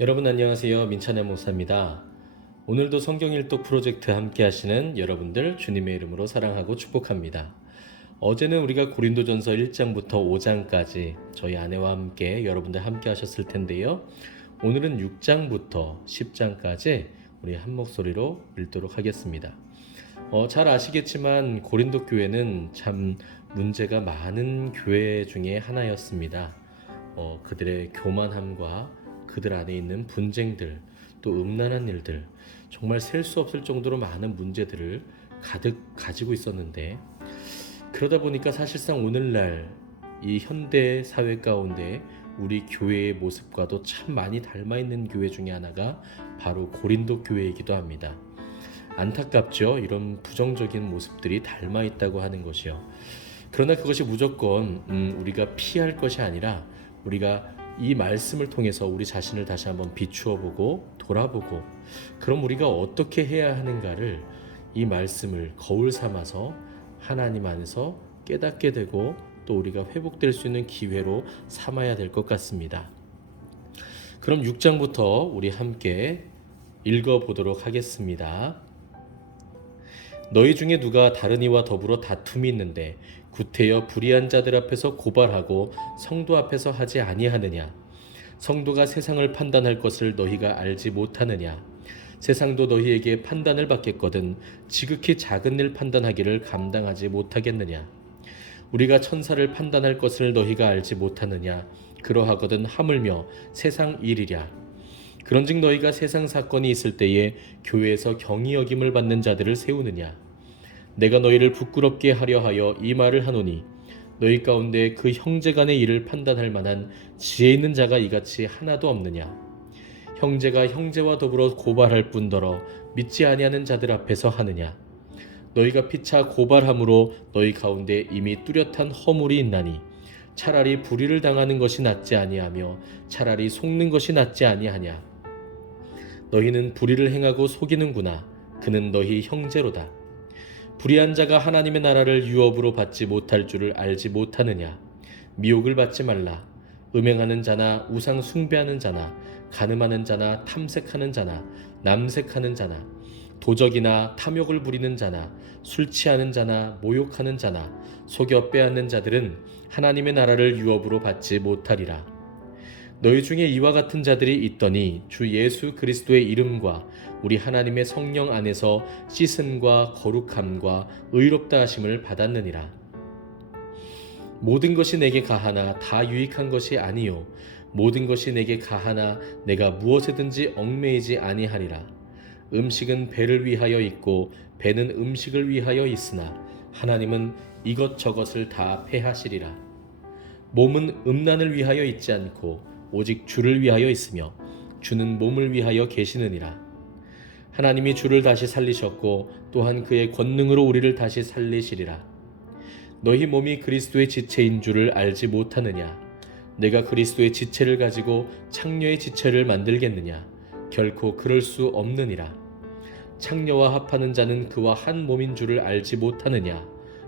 여러분 안녕하세요. 민찬의 목사입니다. 오늘도 성경 일독 프로젝트 함께 하시는 여러분들 주님의 이름으로 사랑하고 축복합니다. 어제는 우리가 고린도전서 1장부터 5장까지 저희 아내와 함께 여러분들 함께 하셨을 텐데요. 오늘은 6장부터 10장까지 우리 한 목소리로 읽도록 하겠습니다. 잘 아시겠지만 고린도 교회는 참 문제가 많은 교회 중에 하나였습니다. 그들의 교만함과 그들 안에 있는 분쟁들, 또 음란한 일들, 정말 셀 수 없을 정도로 많은 문제들을 가득 가지고 있었는데, 그러다 보니까 사실상 오늘날 이 현대 사회 가운데 우리 교회의 모습과도 참 많이 닮아 있는 교회 중에 하나가 바로 고린도 교회이기도 합니다. 안타깝죠. 이런 부정적인 모습들이 닮아 있다고 하는 것이요. 그러나 그것이 무조건 우리가 피할 것이 아니라 우리가 이 말씀을 통해서 우리 자신을 다시 한번 비추어 보고 돌아보고, 그럼 우리가 어떻게 해야 하는가를 이 말씀을 거울 삼아서 하나님 안에서 깨닫게 되고 또 우리가 회복될 수 있는 기회로 삼아야 될 것 같습니다. 그럼 6장부터 우리 함께 읽어보도록 하겠습니다. 너희 중에 누가 다른 이와 더불어 다툼이 있는데 구태여 불의한 자들 앞에서 고발하고 성도 앞에서 하지 아니하느냐? 성도가 세상을 판단할 것을 너희가 알지 못하느냐? 세상도 너희에게 판단을 받겠거든 지극히 작은 일 판단하기를 감당하지 못하겠느냐? 우리가 천사를 판단할 것을 너희가 알지 못하느냐? 그러하거든 하물며 세상 일이랴. 그런즉 너희가 세상 사건이 있을 때에 교회에서 경히 여김을 받는 자들을 세우느냐? 내가 너희를 부끄럽게 하려 하여 이 말을 하노니 너희 가운데 그 형제간의 일을 판단할 만한 지혜 있는 자가 이같이 하나도 없느냐? 형제가 형제와 더불어 고발할 뿐더러 믿지 아니하는 자들 앞에서 하느냐? 너희가 피차 고발함으로 너희 가운데 이미 뚜렷한 허물이 있나니 차라리 불의를 당하는 것이 낫지 아니하며 차라리 속는 것이 낫지 아니하냐? 너희는 불의를 행하고 속이는구나. 그는 너희 형제로다. 불의한 자가 하나님의 나라를 유업으로 받지 못할 줄을 알지 못하느냐? 미혹을 받지 말라. 음행하는 자나 우상 숭배하는 자나 간음하는 자나 탐색하는 자나 남색하는 자나 도적이나 탐욕을 부리는 자나 술 취하는 자나 모욕하는 자나 속여 빼앗는 자들은 하나님의 나라를 유업으로 받지 못하리라. 너희 중에 이와 같은 자들이 있더니 주 예수 그리스도의 이름과 우리 하나님의 성령 안에서 씻음과 거룩함과 의롭다 하심을 받았느니라. 모든 것이 내게 가하나 다 유익한 것이 아니요 모든 것이 내게 가하나 내가 무엇에든지 얽매이지 아니하리라. 음식은 배를 위하여 있고 배는 음식을 위하여 있으나 하나님은 이것저것을 다 패하시리라. 몸은 음란을 위하여 있지 않고 오직 주를 위하여 있으며 주는 몸을 위하여 계시느니라. 하나님이 주를 다시 살리셨고 또한 그의 권능으로 우리를 다시 살리시리라. 너희 몸이 그리스도의 지체인 줄을 알지 못하느냐? 내가 그리스도의 지체를 가지고 창녀의 지체를 만들겠느냐? 결코 그럴 수 없느니라. 창녀와 합하는 자는 그와 한 몸인 줄을 알지 못하느냐?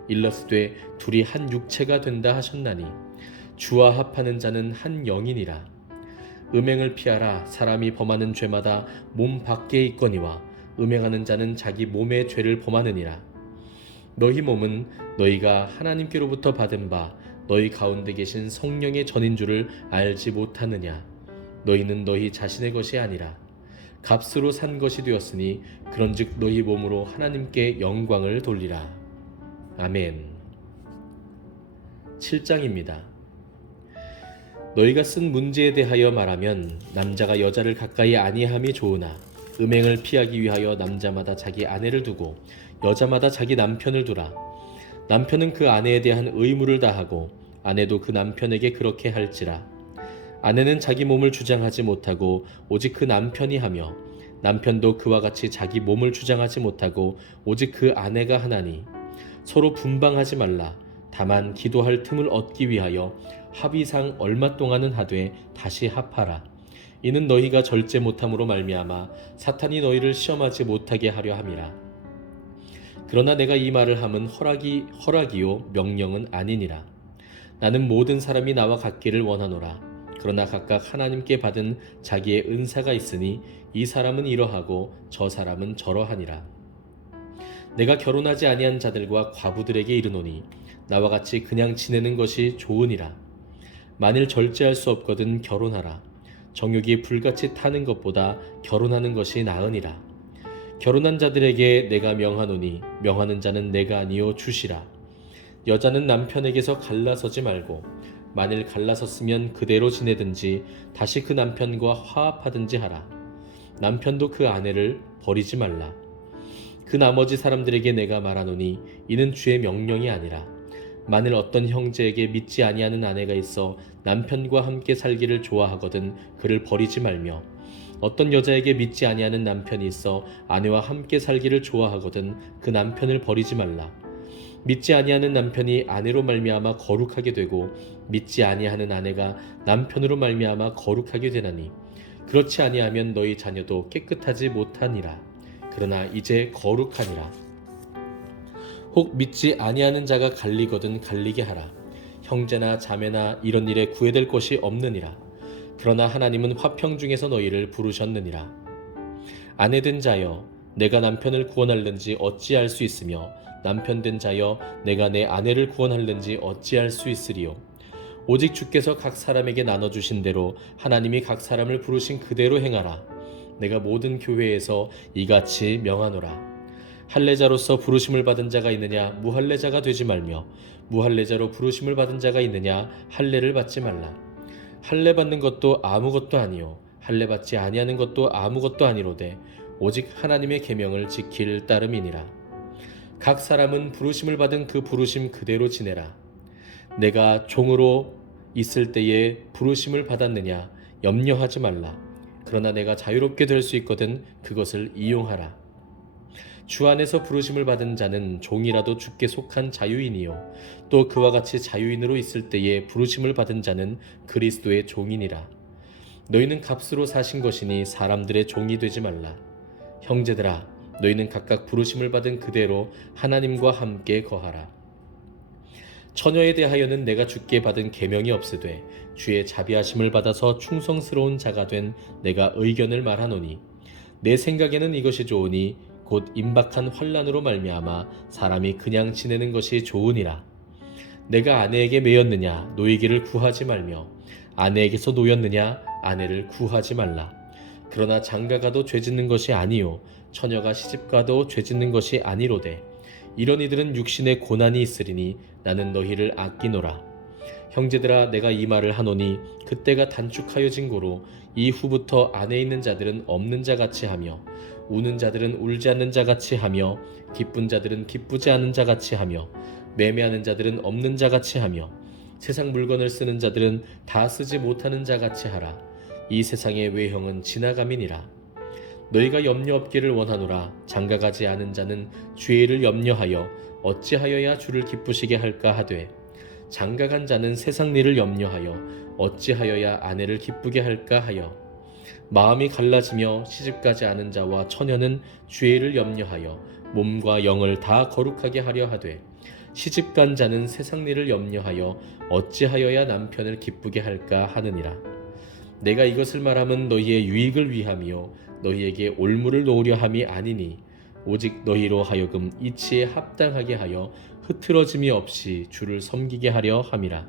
일러스되 둘이 한 육체가 된다 하셨나니 주와 합하는 자는 한 영이니라. 음행을 피하라. 사람이 범하는 죄마다 몸 밖에 있거니와 음행하는 자는 자기 몸의 죄를 범하느니라. 너희 몸은 너희가 하나님께로부터 받은 바 너희 가운데 계신 성령의 전인 줄을 알지 못하느냐? 너희는 너희 자신의 것이 아니라 값으로 산 것이 되었으니 그런즉 너희 몸으로 하나님께 영광을 돌리라. 아멘. 7장입니다. 너희가 쓴 문제에 대하여 말하면 남자가 여자를 가까이 아니함이 좋으나 음행을 피하기 위하여 남자마다 자기 아내를 두고 여자마다 자기 남편을 두라. 남편은 그 아내에 대한 의무를 다하고 아내도 그 남편에게 그렇게 할지라. 아내는 자기 몸을 주장하지 못하고 오직 그 남편이 하며 남편도 그와 같이 자기 몸을 주장하지 못하고 오직 그 아내가 하나니 서로 분방하지 말라. 다만 기도할 틈을 얻기 위하여 합의상 얼마 동안은 하되 다시 합하라. 이는 너희가 절제 못함으로 말미암아 사탄이 너희를 시험하지 못하게 하려 함이라. 그러나 내가 이 말을 함은 허락이요 명령은 아니니라. 나는 모든 사람이 나와 같기를 원하노라. 그러나 각각 하나님께 받은 자기의 은사가 있으니 이 사람은 이러하고 저 사람은 저러하니라. 내가 결혼하지 아니한 자들과 과부들에게 이르노니 나와 같이 그냥 지내는 것이 좋으니라. 만일 절제할 수 없거든 결혼하라. 정욕이 불같이 타는 것보다 결혼하는 것이 나으니라. 결혼한 자들에게 내가 명하노니 명하는 자는 내가 아니요 주시라. 여자는 남편에게서 갈라서지 말고 만일 갈라섰으면 그대로 지내든지 다시 그 남편과 화합하든지 하라. 남편도 그 아내를 버리지 말라. 그 나머지 사람들에게 내가 말하노니 이는 주의 명령이 아니라 만일 어떤 형제에게 믿지 아니하는 아내가 있어 남편과 함께 살기를 좋아하거든 그를 버리지 말며 어떤 여자에게 믿지 아니하는 남편이 있어 아내와 함께 살기를 좋아하거든 그 남편을 버리지 말라. 믿지 아니하는 남편이 아내로 말미암아 거룩하게 되고 믿지 아니하는 아내가 남편으로 말미암아 거룩하게 되나니 그렇지 아니하면 너희 자녀도 깨끗하지 못하니라. 그러나 이제 거룩하니라. 혹 믿지 아니하는 자가 갈리거든 갈리게 하라. 형제나 자매나 이런 일에 구애될 것이 없느니라. 그러나 하나님은 화평 중에서 너희를 부르셨느니라. 아내된 자여 내가 남편을 구원할는지 어찌할 수 있으며 남편된 자여 내가 내 아내를 구원할는지 어찌할 수 있으리요. 오직 주께서 각 사람에게 나눠주신 대로 하나님이 각 사람을 부르신 그대로 행하라. 내가 모든 교회에서 이같이 명하노라. 할례자로서 부르심을 받은 자가 있느냐 무할례자가 되지 말며 무할례자로 부르심을 받은 자가 있느냐 할례를 받지 말라. 할례 받는 것도 아무것도 아니요 할례 받지 아니하는 것도 아무것도 아니로되 오직 하나님의 계명을 지킬 따름이니라. 각 사람은 부르심을 받은 그 부르심 그대로 지내라. 내가 종으로 있을 때에 부르심을 받았느냐 염려하지 말라. 그러나 내가 자유롭게 될 수 있거든 그것을 이용하라. 주 안에서 부르심을 받은 자는 종이라도 주께 속한 자유인이요 또 그와 같이 자유인으로 있을 때에 부르심을 받은 자는 그리스도의 종이니라. 너희는 값으로 사신 것이니 사람들의 종이 되지 말라. 형제들아 너희는 각각 부르심을 받은 그대로 하나님과 함께 거하라. 처녀에 대하여는 내가 주께 받은 계명이 없으되 주의 자비하심을 받아서 충성스러운 자가 된 내가 의견을 말하노니 내 생각에는 이것이 좋으니 곧 임박한 환난으로 말미암아 사람이 그냥 지내는 것이 좋으니라. 내가 아내에게 매였느냐 노이기를 구하지 말며 아내에게서 노였느냐 아내를 구하지 말라. 그러나 장가가도 죄짓는 것이 아니요 처녀가 시집가도 죄짓는 것이 아니로되 이런 이들은 육신의 고난이 있으리니 나는 너희를 아끼노라. 형제들아 내가 이 말을 하노니 그때가 단축하여진 고로 이후부터 안에 있는 자들은 없는 자같이 하며 우는 자들은 울지 않는 자같이 하며 기쁜 자들은 기쁘지 않은 자같이 하며 매매하는 자들은 없는 자같이 하며 세상 물건을 쓰는 자들은 다 쓰지 못하는 자같이 하라. 이 세상의 외형은 지나감이니라. 너희가 염려 없기를 원하노라. 장가가지 않은 자는 죄를 염려하여 어찌하여야 주를 기쁘시게 할까 하되 장가간 자는 세상 일을 염려하여 어찌하여야 아내를 기쁘게 할까 하여 마음이 갈라지며 시집가지 않은 자와 처녀는 죄를 염려하여 몸과 영을 다 거룩하게 하려 하되 시집간 자는 세상 일을 염려하여 어찌하여야 남편을 기쁘게 할까 하느니라. 내가 이것을 말함은 너희의 유익을 위함이요 너희에게 올무를 놓으려 함이 아니니 오직 너희로 하여금 이치에 합당하게 하여 흐트러짐이 없이 주를 섬기게 하려 함이라.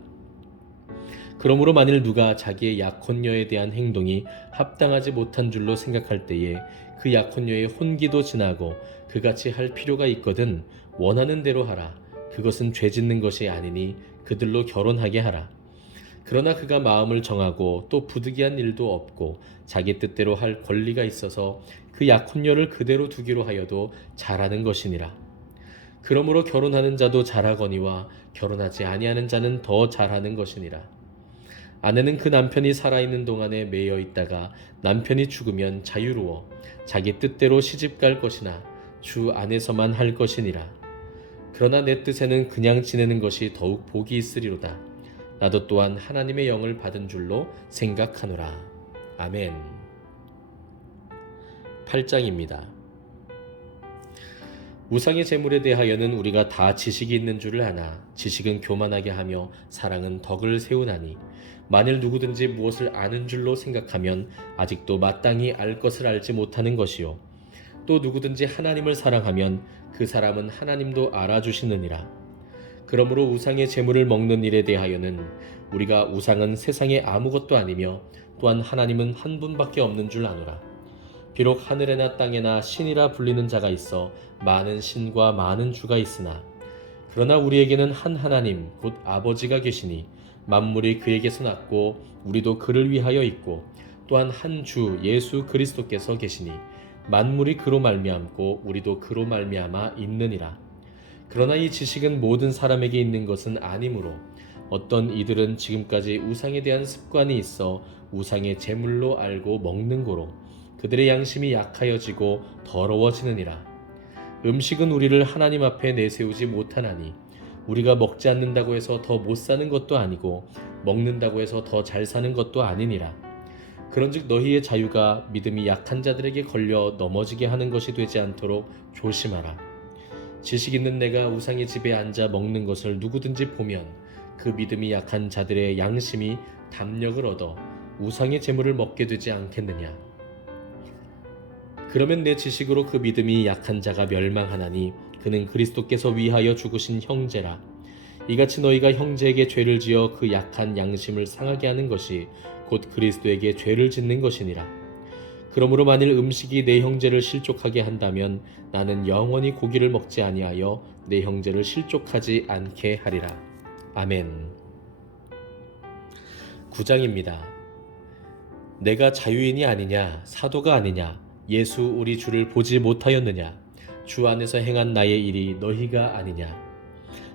그러므로 만일 누가 자기의 약혼녀에 대한 행동이 합당하지 못한 줄로 생각할 때에 그 약혼녀의 혼기도 지나고 그같이 할 필요가 있거든 원하는 대로 하라. 그것은 죄짓는 것이 아니니 그들로 결혼하게 하라. 그러나 그가 마음을 정하고 또 부득이한 일도 없고 자기 뜻대로 할 권리가 있어서 그 약혼녀를 그대로 두기로 하여도 잘하는 것이니라. 그러므로 결혼하는 자도 잘하거니와 결혼하지 아니하는 자는 더 잘하는 것이니라. 아내는 그 남편이 살아있는 동안에 매여 있다가 남편이 죽으면 자유로워 자기 뜻대로 시집갈 것이나 주 안에서만 할 것이니라. 그러나 내 뜻에는 그냥 지내는 것이 더욱 복이 있으리로다. 나도 또한 하나님의 영을 받은 줄로 생각하노라. 아멘. 8장입니다. 우상의 제물에 대하여는 우리가 다 지식이 있는 줄을 아나 지식은 교만하게 하며 사랑은 덕을 세우나니 만일 누구든지 무엇을 아는 줄로 생각하면 아직도 마땅히 알 것을 알지 못하는 것이요 또 누구든지 하나님을 사랑하면 그 사람은 하나님도 알아주시느니라. 그러므로 우상의 제물을 먹는 일에 대하여는 우리가 우상은 세상에 아무것도 아니며 또한 하나님은 한 분밖에 없는 줄 아노라. 비록 하늘에나 땅에나 신이라 불리는 자가 있어 많은 신과 많은 주가 있으나 그러나 우리에게는 한 하나님 곧 아버지가 계시니 만물이 그에게서 났고 우리도 그를 위하여 있고 또한 한 주 예수 그리스도께서 계시니 만물이 그로 말미암고 우리도 그로 말미암아 있느니라. 그러나 이 지식은 모든 사람에게 있는 것은 아니므로 어떤 이들은 지금까지 우상에 대한 습관이 있어 우상의 제물로 알고 먹는 고로 그들의 양심이 약하여지고 더러워지느니라. 음식은 우리를 하나님 앞에 내세우지 못하나니 우리가 먹지 않는다고 해서 더 못 사는 것도 아니고 먹는다고 해서 더 잘 사는 것도 아니니라. 그런즉 너희의 자유가 믿음이 약한 자들에게 걸려 넘어지게 하는 것이 되지 않도록 조심하라. 지식 있는 내가 우상의 집에 앉아 먹는 것을 누구든지 보면 그 믿음이 약한 자들의 양심이 담력을 얻어 우상의 제물을 먹게 되지 않겠느냐. 그러면 내 지식으로 그 믿음이 약한 자가 멸망하나니 그는 그리스도께서 위하여 죽으신 형제라. 이같이 너희가 형제에게 죄를 지어 그 약한 양심을 상하게 하는 것이 곧 그리스도에게 죄를 짓는 것이니라. 그러므로 만일 음식이 내 형제를 실족하게 한다면 나는 영원히 고기를 먹지 아니하여 내 형제를 실족하지 않게 하리라. 아멘. 9장입니다. 내가 자유인이 아니냐, 사도가 아니냐, 예수 우리 주를 보지 못하였느냐, 주 안에서 행한 나의 일이 너희가 아니냐.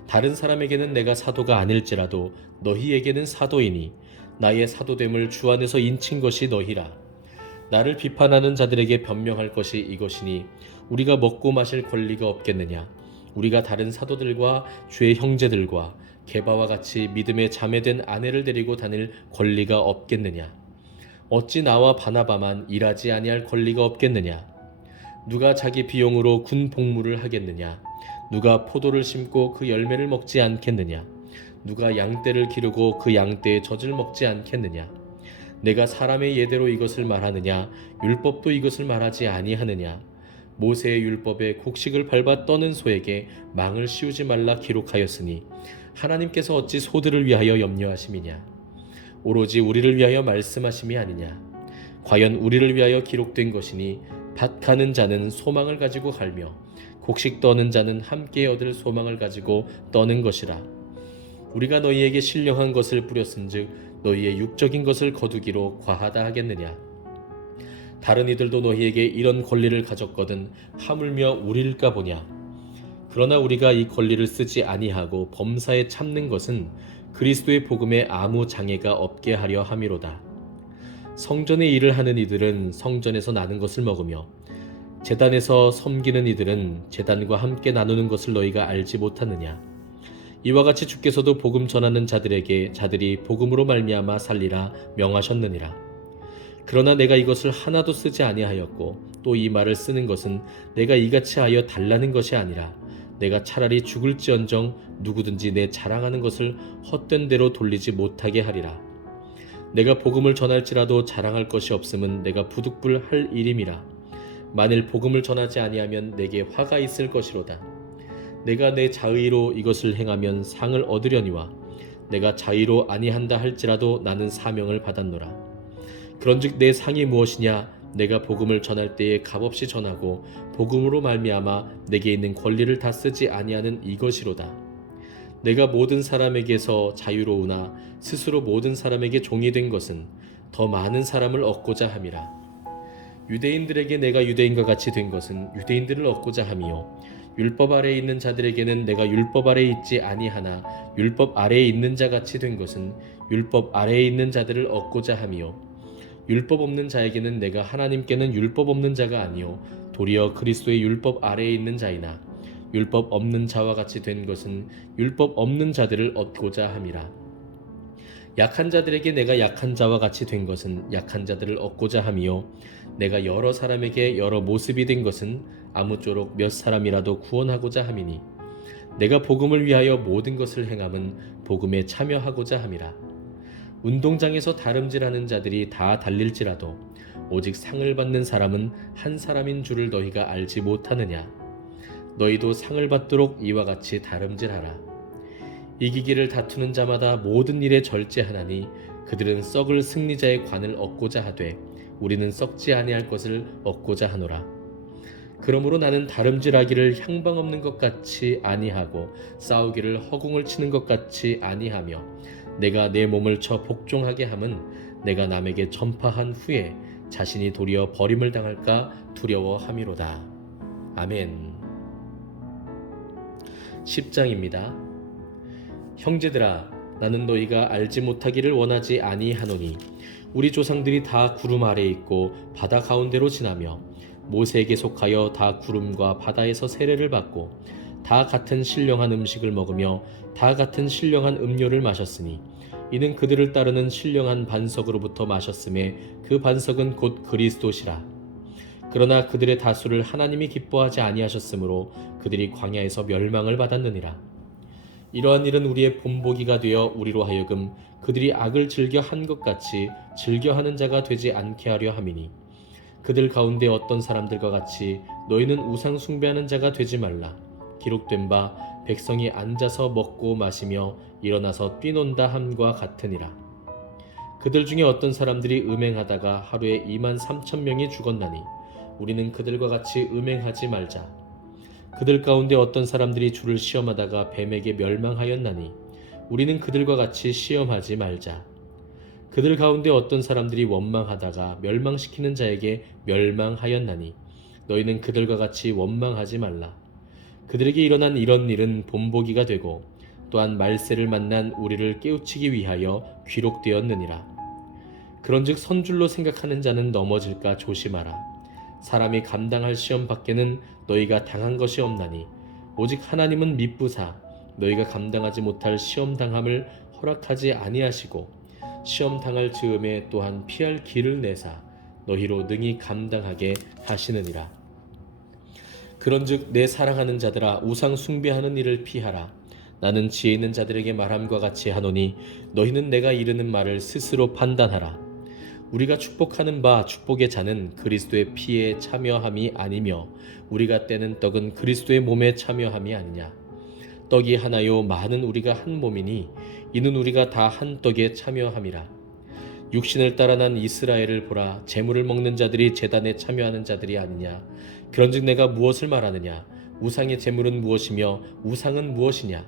다른 사람에게는 내가 사도가 아닐지라도 너희에게는 사도이니 나의 사도됨을 주 안에서 인친 것이 너희라. 나를 비판하는 자들에게 변명할 것이 이것이니 우리가 먹고 마실 권리가 없겠느냐. 우리가 다른 사도들과 주의 형제들과 게바와 같이 믿음에 자매된 아내를 데리고 다닐 권리가 없겠느냐. 어찌 나와 바나바만 일하지 아니할 권리가 없겠느냐. 누가 자기 비용으로 군 복무를 하겠느냐. 누가 포도를 심고 그 열매를 먹지 않겠느냐. 누가 양떼를 기르고 그 양떼의 젖을 먹지 않겠느냐. 내가 사람의 예대로 이것을 말하느냐. 율법도 이것을 말하지 아니하느냐. 모세의 율법에 곡식을 밟아 떠는 소에게 망을 씌우지 말라 기록하였으니 하나님께서 어찌 소들을 위하여 염려하심이냐. 오로지 우리를 위하여 말씀하심이 아니냐. 과연 우리를 위하여 기록된 것이니 밭 가는 자는 소망을 가지고 갈며 곡식 떠는 자는 함께 얻을 소망을 가지고 떠는 것이라. 우리가 너희에게 신령한 것을 뿌렸은즉 너희의 육적인 것을 거두기로 과하다 하겠느냐. 다른 이들도 너희에게 이런 권리를 가졌거든 하물며 우리일까 보냐. 그러나 우리가 이 권리를 쓰지 아니하고 범사에 참는 것은 그리스도의 복음에 아무 장애가 없게 하려 함이로다. 성전의 일을 하는 이들은 성전에서 나는 것을 먹으며 제단에서 섬기는 이들은 제단과 함께 나누는 것을 너희가 알지 못하느냐. 이와 같이 주께서도 복음 전하는 자들에게 자들이 복음으로 말미암아 살리라 명하셨느니라. 그러나 내가 이것을 하나도 쓰지 아니하였고 또 이 말을 쓰는 것은 내가 이같이 하여 달라는 것이 아니라 내가 차라리 죽을지언정 누구든지 내 자랑하는 것을 헛된 대로 돌리지 못하게 하리라. 내가 복음을 전할지라도 자랑할 것이 없음은 내가 부득불할 일임이라. 만일 복음을 전하지 아니하면 내게 화가 있을 것이로다. 내가 내 자의로 이것을 행하면 상을 얻으려니와 내가 자의로 아니한다 할지라도 나는 사명을 받았노라. 그런즉 내 상이 무엇이냐. 내가 복음을 전할 때에 값없이 전하고 복음으로 말미암아 내게 있는 권리를 다 쓰지 아니하는 이것이로다. 내가 모든 사람에게서 자유로우나 스스로 모든 사람에게 종이 된 것은 더 많은 사람을 얻고자 함이라. 유대인들에게 내가 유대인과 같이 된 것은 유대인들을 얻고자 함이요 율법 아래에 있는 자들에게는 내가 율법 아래에 있지 아니하나 율법 아래에 있는 자 같이 된 것은 율법 아래에 있는 자들을 얻고자 함이요 율법 없는 자에게는 내가 하나님께는 율법 없는 자가 아니요 도리어 그리스도의 율법 아래에 있는 자이나 율법 없는 자와 같이 된 것은 율법 없는 자들을 얻고자 함이라. 약한 자들에게 내가 약한 자와 같이 된 것은 약한 자들을 얻고자 함이요 내가 여러 사람에게 여러 모습이 된 것은 아무쪼록 몇 사람이라도 구원하고자 함이니 내가 복음을 위하여 모든 것을 행함은 복음에 참여하고자 함이라. 운동장에서 다름질하는 자들이 다 달릴지라도 오직 상을 받는 사람은 한 사람인 줄을 너희가 알지 못하느냐. 너희도 상을 받도록 이와 같이 다름질하라. 이기기를 다투는 자마다 모든 일에 절제하나니 그들은 썩을 승리자의 관을 얻고자 하되 우리는 썩지 아니할 것을 얻고자 하노라. 그러므로 나는 다름질하기를 향방 없는 것 같이 아니하고 싸우기를 허공을 치는 것 같이 아니하며 내가 내 몸을 쳐 복종하게 함은 내가 남에게 전파한 후에 자신이 도리어 버림을 당할까 두려워함이로다. 아멘. 10장입니다. 형제들아, 나는 너희가 알지 못하기를 원하지 아니하노니 우리 조상들이 다 구름 아래에 있고 바다 가운데로 지나며 모세에게 속하여 다 구름과 바다에서 세례를 받고 다 같은 신령한 음식을 먹으며 다 같은 신령한 음료를 마셨으니 이는 그들을 따르는 신령한 반석으로부터 마셨음에 그 반석은 곧 그리스도시라. 그러나 그들의 다수를 하나님이 기뻐하지 아니하셨으므로 그들이 광야에서 멸망을 받았느니라. 이러한 일은 우리의 본보기가 되어 우리로 하여금 그들이 악을 즐겨 한 것 같이 즐겨하는 자가 되지 않게 하려 함이니 그들 가운데 어떤 사람들과 같이 너희는 우상 숭배하는 자가 되지 말라. 기록된 바 백성이 앉아서 먹고 마시며 일어나서 뛰논다 함과 같으니라. 그들 중에 어떤 사람들이 음행하다가 하루에 23,000명이 죽었나니 우리는 그들과 같이 음행하지 말자. 그들 가운데 어떤 사람들이 주를 시험하다가 뱀에게 멸망하였나니 우리는 그들과 같이 시험하지 말자. 그들 가운데 어떤 사람들이 원망하다가 멸망시키는 자에게 멸망하였나니 너희는 그들과 같이 원망하지 말라. 그들에게 일어난 이런 일은 본보기가 되고 또한 말세를 만난 우리를 깨우치기 위하여 기록되었느니라. 그런즉 선줄로 생각하는 자는 넘어질까 조심하라. 사람이 감당할 시험 밖에는 너희가 당한 것이 없나니 오직 하나님은 미쁘사 너희가 감당하지 못할 시험 당함을 허락하지 아니하시고 시험 당할 즈음에 또한 피할 길을 내사 너희로 능히 감당하게 하시느니라. 그런즉 내 사랑하는 자들아, 우상 숭배하는 일을 피하라. 나는 지혜 있는 자들에게 말함과 같이 하노니 너희는 내가 이르는 말을 스스로 판단하라. 우리가 축복하는 바 축복의 잔은 그리스도의 피에 참여함이 아니며 우리가 떼는 떡은 그리스도의 몸에 참여함이 아니냐. 떡이 하나요 많은 우리가 한 몸이니 이는 우리가 다 한 떡에 참여함이라. 육신을 따라 난 이스라엘을 보라. 제물을 먹는 자들이 제단에 참여하는 자들이 아니냐. 그런즉 내가 무엇을 말하느냐. 우상의 제물은 무엇이며 우상은 무엇이냐.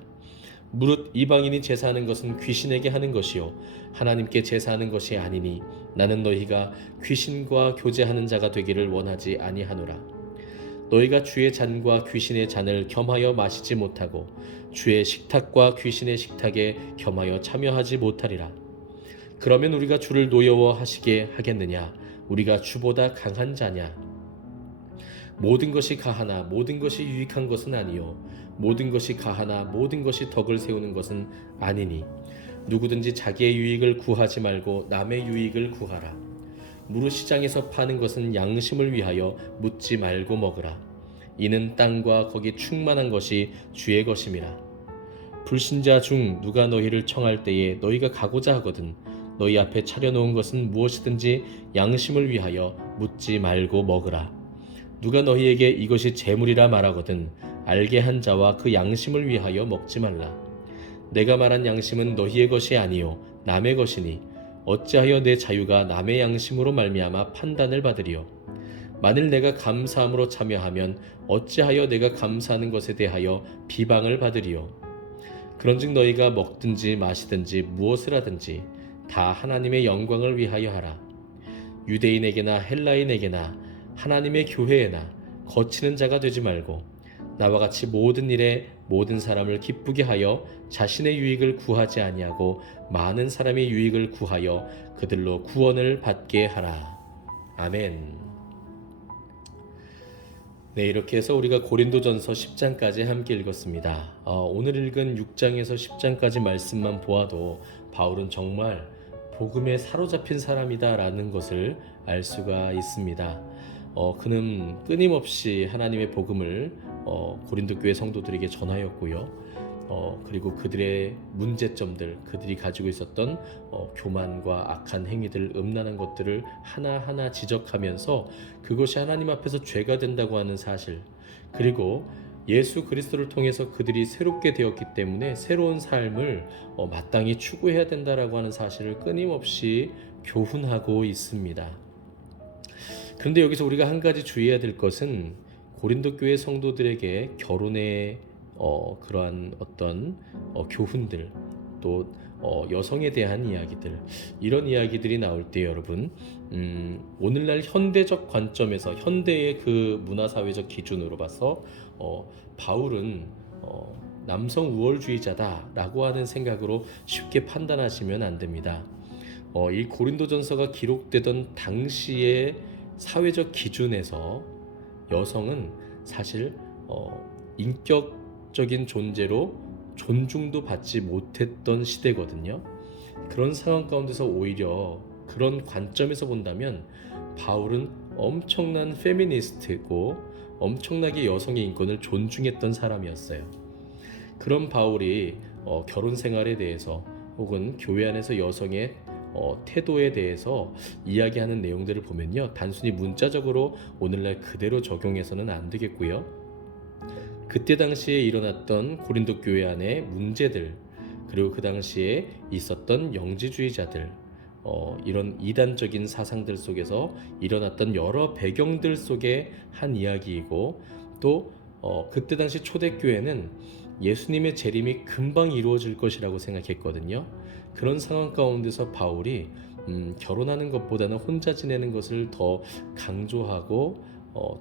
무릇 이방인이 제사하는 것은 귀신에게 하는 것이요 하나님께 제사하는 것이 아니니 나는 너희가 귀신과 교제하는 자가 되기를 원하지 아니하노라. 너희가 주의 잔과 귀신의 잔을 겸하여 마시지 못하고 주의 식탁과 귀신의 식탁에 겸하여 참여하지 못하리라. 그러면 우리가 주를 노여워하시게 하겠느냐. 우리가 주보다 강한 자냐. 모든 것이 가하나 모든 것이 유익한 것은 아니요 모든 것이 가하나 모든 것이 덕을 세우는 것은 아니니 누구든지 자기의 유익을 구하지 말고 남의 유익을 구하라. 무릇 시장에서 파는 것은 양심을 위하여 묻지 말고 먹으라. 이는 땅과 거기 충만한 것이 주의 것임이라. 불신자 중 누가 너희를 청할 때에 너희가 가고자 하거든 너희 앞에 차려놓은 것은 무엇이든지 양심을 위하여 묻지 말고 먹으라. 누가 너희에게 이것이 재물이라 말하거든 알게 한 자와 그 양심을 위하여 먹지 말라. 내가 말한 양심은 너희의 것이 아니요 남의 것이니 어찌하여 내 자유가 남의 양심으로 말미암아 판단을 받으리요. 만일 내가 감사함으로 참여하면 어찌하여 내가 감사하는 것에 대하여 비방을 받으리요. 그런즉 너희가 먹든지 마시든지 무엇을 하든지 다 하나님의 영광을 위하여 하라. 유대인에게나 헬라인에게나 하나님의 교회에나 거치는 자가 되지 말고 나와 같이 모든 일에 모든 사람을 기쁘게 하여 자신의 유익을 구하지 아니하고 많은 사람의 유익을 구하여 그들로 구원을 받게 하라. 아멘. 네, 이렇게 해서 우리가 고린도전서 10장까지 함께 읽었습니다. 오늘 읽은 6장에서 10장까지 말씀만 보아도 바울은 정말 복음에 사로잡힌 사람이다 라는 것을 알 수가 있습니다. 그는 끊임없이 하나님의 복음을 고린도 교회 성도들에게 전하였고요. 그리고 그들의 문제점들, 그들이 가지고 있었던 교만과 악한 행위들, 음란한 것들을 하나하나 지적하면서 그것이 하나님 앞에서 죄가 된다고 하는 사실, 그리고 예수 그리스도를 통해서 그들이 새롭게 되었기 때문에 새로운 삶을 마땅히 추구해야 된다라고 하는 사실을 끊임없이 교훈하고 있습니다. 그런데 여기서 우리가 한 가지 주의해야 될 것은 고린도 교회 성도들에게 결혼의 그러한 어떤 교훈들, 또 여성에 대한 이야기들, 이런 이야기들이 나올 때 여러분, 오늘날 현대적 관점에서, 현대의 그 문화사회적 기준으로 봐서 바울은 남성 우월주의자다라고 하는 생각으로 쉽게 판단하시면 안 됩니다. 이 고린도전서가 기록되던 당시의 사회적 기준에서 여성은 사실 인격적인 존재로 존중도 받지 못했던 시대거든요. 그런 상황 가운데서 오히려 그런 관점에서 본다면 바울은 엄청난 페미니스트고 엄청나게 여성의 인권을 존중했던 사람이었어요. 그런 바울이 결혼 생활에 대해서 혹은 교회 안에서 여성의 태도에 대해서 이야기하는 내용들을 보면요, 단순히 문자적으로 오늘날 그대로 적용해서는 안 되겠고요. 그때 당시에 일어났던 고린도 교회 안의 문제들, 그리고 그 당시에 있었던 영지주의자들, 이런 이단적인 사상들 속에서 일어났던 여러 배경들 속의 한 이야기이고, 또 그때 당시 초대교회는 예수님의 재림이 금방 이루어질 것이라고 생각했거든요. 그런 상황 가운데서 바울이 결혼하는 것보다는 혼자 지내는 것을 더 강조하고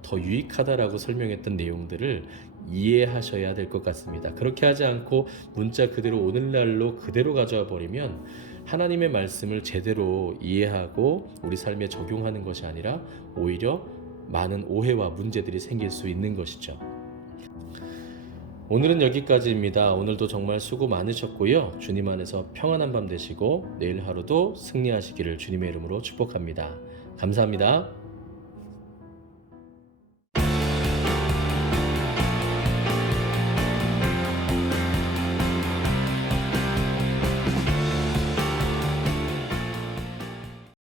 더 유익하다라고 설명했던 내용들을 이해하셔야 될 것 같습니다. 그렇게 하지 않고 문자 그대로 오늘날로 그대로 가져와 버리면 하나님의 말씀을 제대로 이해하고 우리 삶에 적용하는 것이 아니라 오히려 많은 오해와 문제들이 생길 수 있는 것이죠. 오늘은 여기까지입니다. 오늘도 정말 수고 많으셨고요. 주님 안에서 평안한 밤 되시고 내일 하루도 승리하시기를 주님의 이름으로 축복합니다. 감사합니다.